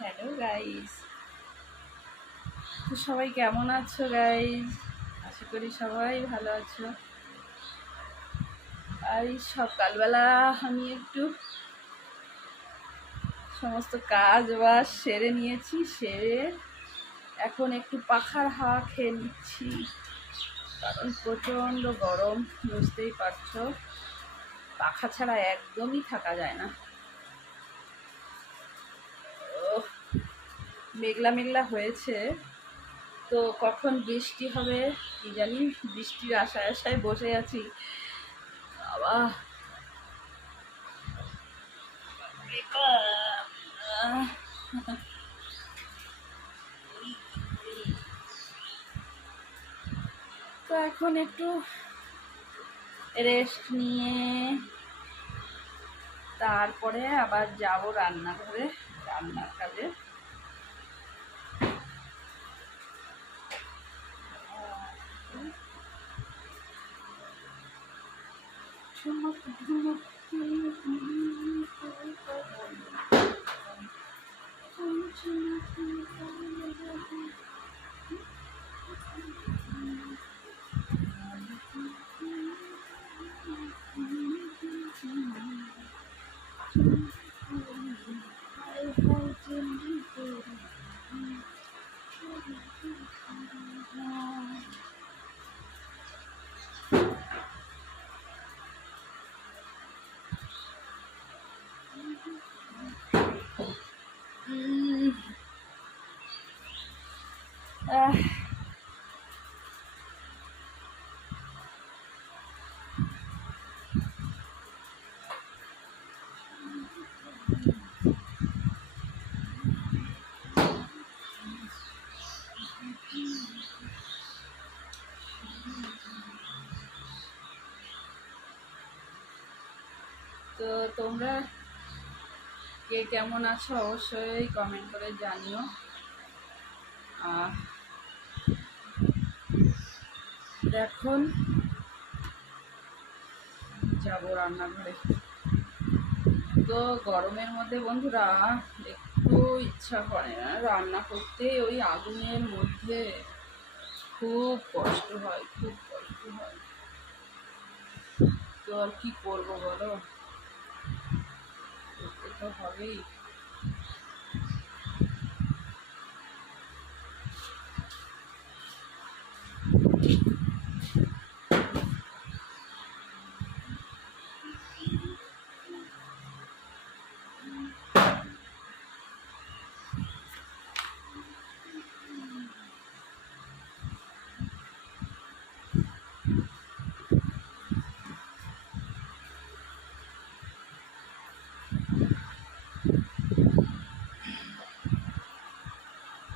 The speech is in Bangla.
হ্যালো গাইস, তো সবাই কেমন আছো গাইস? আশা করি সবাই ভালো আছো। আর এই সকালবেলা আমি একটু সমস্ত কাজ বাজ সেরে নিয়েছি, সেরে এখন একটু পাখার হাওয়া খেয়ে নিচ্ছি, কারণ প্রচণ্ড গরম, বুঝতেই পারছো। পাখা ছাড়া একদমই থাকা যায় না। ওহ, মেঘলা মেঘলা হয়েছে, তো কখন বৃষ্টি হবে কি জানি। বৃষ্টির আশায় আশায় বসে আছি। বাবা, তো এখন একটু রেস্ট নিয়ে তারপরে আবার যাব রান্নাঘরে, রান্নার কাজে। আহ, তো তোমরা কে কেমন আছো অবশ্যই কমেন্ট করে জানিও। এখন যাব রান্নাঘরে। তো গরমের মধ্যে বন্ধুরা একটু ইচ্ছা করে না রান্না করতে, ওই আগুনের মধ্যে খুব কষ্ট হয়, খুব কষ্ট হয়। তো আর কি করবো বলো, করতে তো হবেই।